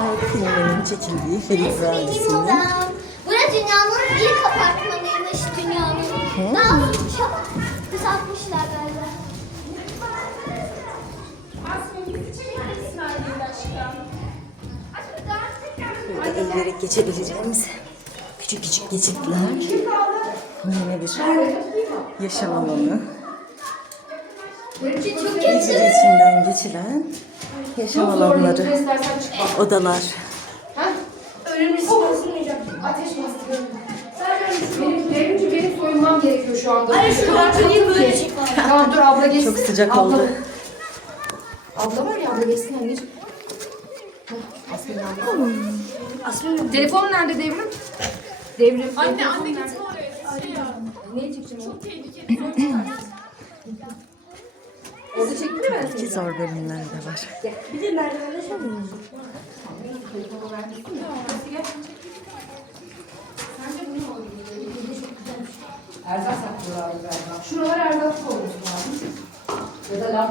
Hayat filmlerinin çekildiği Ferit Benim Vadisi'nin. odam. Burası dünyanın ilk apartmanıymış dünyanın. Daha çok kısaltmışlar galiba. Burada eğilerek geçebileceğimiz küçük küçük geçitler. Yine bir yaşam alanı. İçeri içinden geçilen yaşam alanları, odalar. Önemlisi basılmayacak. Ateş bastırıyorum. Benim soyunmam gerekiyor şu anda. Ay şu ortayı böyle çek. Tamam dur abla geçsin. Çok sıcak Abla- oldu. Abla var ya abla geçsin anneciğim. Aslı telefon nerede Devrim? Devrim. Anne gitsin oraya. Neyi çekeceğim? Çok tehlikeli. Orada çekti mi ben Ki zor bölümler de var. Bir de merdivende şey mi? Erzak saklıyorlar galiba. Şuralar erzak koymuş lazım. Ya da lamba.